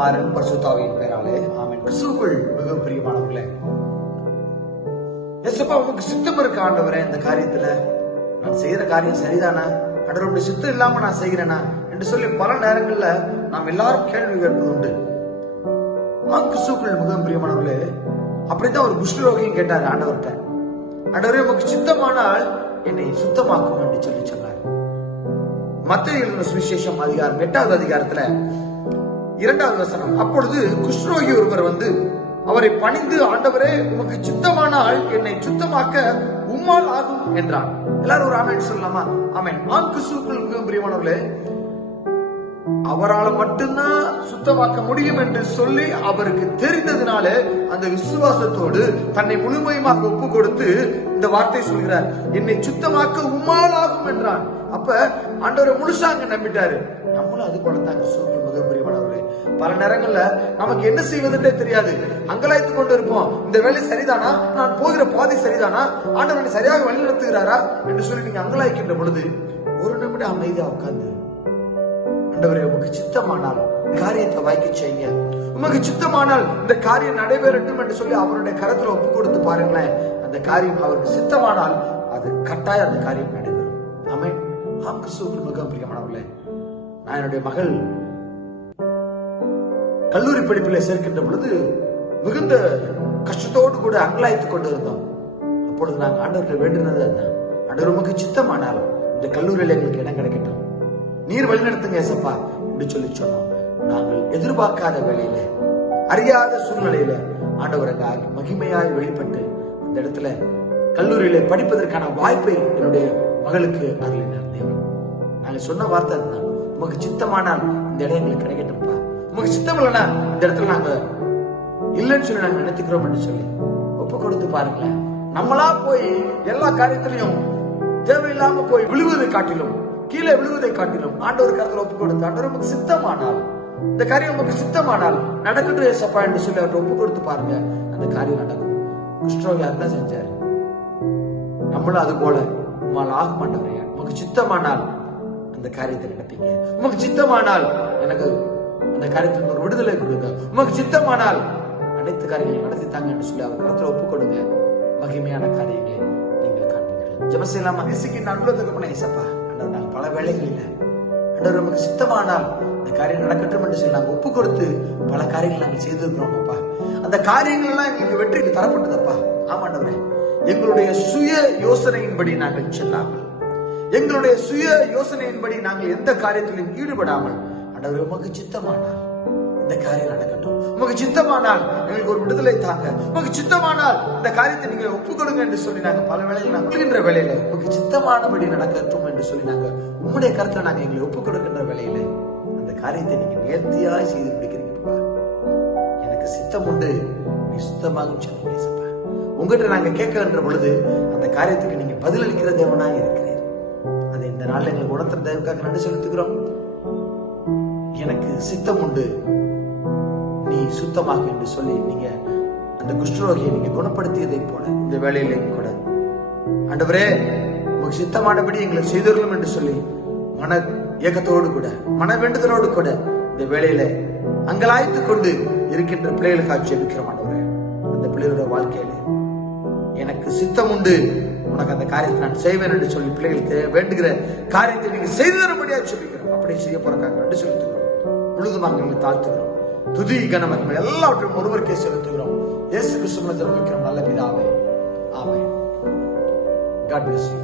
குமாரன் பரிசுத்தாவின் பெயராலே. ஆமென். கிறிஸ்துவுக்குள் மிகவும் பிரியமானவர்களே எசப்பா உமக்கு சித்தம் இருக்க ஆண்டவரே இந்த காரியத்துல நான் செய்யற காரியம் சரிதானா? கடவுளுடைய சித்தம் இல்லாம நான் செய்கிறேனா? என்று சொல்லி பல நேரங்கள்ல நாம் எல்லாரும் கேள்வி கேட்பது உண்டு. கிறிஸ்துக்குள் மிக பிரியமானவர்களே அப்படித்தான் ஒரு குஷ்டரோகியும் கேட்டார் ஆண்டவர்கிட்ட. ஆண்டவரே உமக்கு சித்தமானால் என்னை சுத்தமாக்கும் என்று சொல்லி சொன்னார். மத்திய எழுதின சுவிசேஷம் அதிகாரம் எட்டாவது அதிகாரத்துல இரண்டாவது வசனம். அப்பொழுது குஷ்ரோகி ஒருவர் வந்து அவரை பணிந்து ஆண்டவரே உமக்கு சுத்தமானால் என்னை சுத்தமாக்க உம்மால் ஆகும் என்றான் எல்லாரும் ஒரு ஆமேன் சொல்லலாமா? ஆமேன். ஆம் கிறிஸ்துக்குள் மிகவும் பிரியமானவர்களே அவரால் மட்டும்தான் சுத்தமாக்க முடியும் என்று சொல்லி அவருக்கு தெரிந்ததுனால அந்த விசுவாசத்தோடு தன்னை முழுமையுமாக ஒப்பு கொடுத்து இந்த வார்த்தை சொல்கிறார். என்னை சுத்தமாக்க உம்மால் ஆகும் என்றான். அப்ப ஆண்டவரை முழுசா அங்க நம்பிட்டாரு. நம்மளும் அது போல தாங்க சூழ்நிலை மிக பிரியமானவர்களே. பல நேரங்கள்ல நமக்கு என்ன செய்வதுன்றே தெரியாது. அங்கலாய்த்து கொண்டு இருப்போம் இந்த வேலை சரிதானா? நான் போகிற பாதை சரிதானா? ஆண்டவர் சரியாக வழி நடத்துகிறாரா என்று சொல்லி நீங்க அங்கலாய்க்கின்ற பொழுது ஒரு நிமிடம் அமைதியா உட்கார்ந்து ஆண்டவரே உமக்கு சித்தமானால் காரியத்தை வாய்க்க செய்யுங்க. உமக்கு சித்தமானால் இந்த காரியம் நடைபெறட்டும் என்று சொல்லி அவருடைய கரத்துல ஒப்பு கொடுத்து பாருங்களேன். அந்த காரியம் அவருக்கு சித்தமானால் அது கட்டாயம் அந்த காரியம் நடைபெறும். ஆமென். ஆம் கிறிஸ்துவுக்கு மிக பிரியமானவர்களே நான் என்னுடைய மகள் கல்லூரி படிப்பில் சேர்க்கின்ற பொழுது மிகுந்த கஷ்டத்தோடு கூட அங்கலாய்த்து கொண்டு இருந்தோம் அப்பொழுது நாங்கள் ஆண்டவர்கள் வேண்டினது அதுதான் ஆண்டவர் உமக்கு சித்தமானால் இந்த கல்லூரியில் எங்களுக்கு இடம் கிடைக்கட்டும். நீர் வழிநடத்துங்க ஏசப்பா அப்படி சொல்லி சொன்னோம். நாங்கள் எதிர்பார்க்காத வேலையில அறியாத சூழ்நிலையில ஆண்டவர் மகிமையாய் வெளிப்பட்டு அந்த இடத்துல கல்லூரியில படிப்பதற்கான வாய்ப்பை என்னுடைய மகளுக்கு அருளினார் தேவன். நாங்கள் சொன்ன வார்த்தை அதுதான். உமக்கு சித்தமானால் இந்த இடம் எங்களுக்கு கிடைக்கட்டும்ப்பா. உமக்கு சித்தம் இல்லைன்னா இந்த இடத்துல நாங்க இல்லைன்னு சொல்லி நாங்க நினைத்துக்கிறோம் என்று சொல்லி ஒப்பு கொடுத்து பாருங்களேன். நம்மளா போய் எல்லா காரியத்திலையும் தேவையில்லாம போய் விழுவதை காட்டிலும் கீழே விழுவதை காட்டிலும் ஆண்டவர் கருத்தில் ஒப்பு கொடுத்து ஆண்டவர் நமக்கு சித்தமானால் இந்த காரியம் நமக்கு சித்தமானால் நடக்கட்டும் ஏசப்பா என்று சொல்லி அவர் ஒப்பு கொடுத்து பாருங்க. அந்த காரியம் நடக்கும். குஷ்டரோகி அதான் செஞ்சாரு. நம்மளும் அது போல உமால் ஆக மாட்டவரையா உமக்கு சித்தமானால் அந்த காரியத்தை நடப்பீங்க. உமக்கு சித்தமானால் எனக்கு அந்த காரியத்தில் ஒரு விடுதலை கொடுங்க. உமக்கு சித்தமானால் அனைத்து காரியங்களையும் நடத்தி தாங்க என்று சொல்லி அவர் கருத்துல ஒப்பு கொடுங்க. மகிமையான காரியங்களை நீங்கள் காண்பீர்கள். ஜெபசெல்லாம் இசைக்கு நல்ல தகப்பன இசப்பா வேலைகளில் ஆண்டவர் நமக்கு சித்தமானால் இந்த காரியம் நடக்கட்டும் என்று சொல்லி நாங்கள் ஒப்பு கொடுத்து பல காரியங்கள் நாங்கள் செய்திருக்கிறோம் அப்பா. அந்த காரியங்கள் எல்லாம் எங்களுக்கு வெற்றிக்கு தரப்பட்டதப்பா. ஆமாண்டவரே எங்களுடைய சுய யோசனையின்படி நாங்கள் செல்லாமல் எங்களுடைய சுய யோசனையின்படி நாங்கள் எந்த காரியத்திலும் ஈடுபடாமல் ஆண்டவர் உமக்கு சித்தமானால் இந்த காரியம் நடக்கட்டும். உமக்கு சித்தமானால் எங்களுக்கு ஒரு விடுதலை தாங்க. உமக்கு சித்தமானால் இந்த காரியத்தை நீங்க ஒப்பு கொடுங்க என்று சொல்லி நாங்க பல வேளையில் நாங்கள் சொல்கின்ற வேலையில உமக்கு சித்தமானபடி நடக்கட்டும் என்று சொல்லி நாங்க உம்முடைய கருத்தை நாங்க எங்களை ஒப்பு கொடுக்கின்ற வேலையில அந்த காரியத்தை நீங்க நேர்த்தியாய் செய்து முடிக்கிறீங்கப்பா எனக்கு சித்தம் உண்டு. நீ சுத்தமாக சொன்னீங்க உங்ககிட்ட நாங்க கேட்கின்ற பொழுது அந்த காரியத்துக்கு நீங்க பதிலளிக்கிற தேவனாக இருக்கிறீர். அதை இந்த நாள்ல எங்களுக்கு உணர்த்துற தேவக்காக நன்றி செலுத்துகிறோம். எனக்கு சித்தம் உண்டு. சுத்தமாக என்று சொல்லி நீங்க அந்த குஷ்டரோகியை நீங்க குணப்படுத்தியதை போல இந்த வேலையிலையும் கூட. ஆண்டவரே உமக்கு சித்தமானபடி எங்களை செய்தொருளும் என்று சொல்லி மன இயக்கத்தோடு கூட மன வேண்டுதலோடு கூட இந்த வேலையில அங்கலாய்த்து கொண்டு இருக்கின்ற பிள்ளைகளுக்கு ஜெபிக்கிறோம் ஆண்டவரே. அந்த பிள்ளைகளோட வாழ்க்கையில எனக்கு சித்தம் உண்டு. உனக்கு அந்த காரியத்தை நான் செய்வேன் என்று சொல்லி பிள்ளைகளுக்கு வேண்டுகிற காரியத்தை நீங்க செய்து தரும்படியா சொல்லிக்கிறோம். அப்படி செய்ய போறாங்க என்று செலுத்துகிறோம். முழுதுமாக எங்களை தாழ்த்துக்கிறோம் துதி கனமகிமை எல்லாவற்றையும் ஒருவருக்கே செலுத்துகிறோம். இயேசு கிறிஸ்துவ ஜெபிக்கிறோம் நல்ல பிதாவே. ஆமே காட் பிளஸ் யூ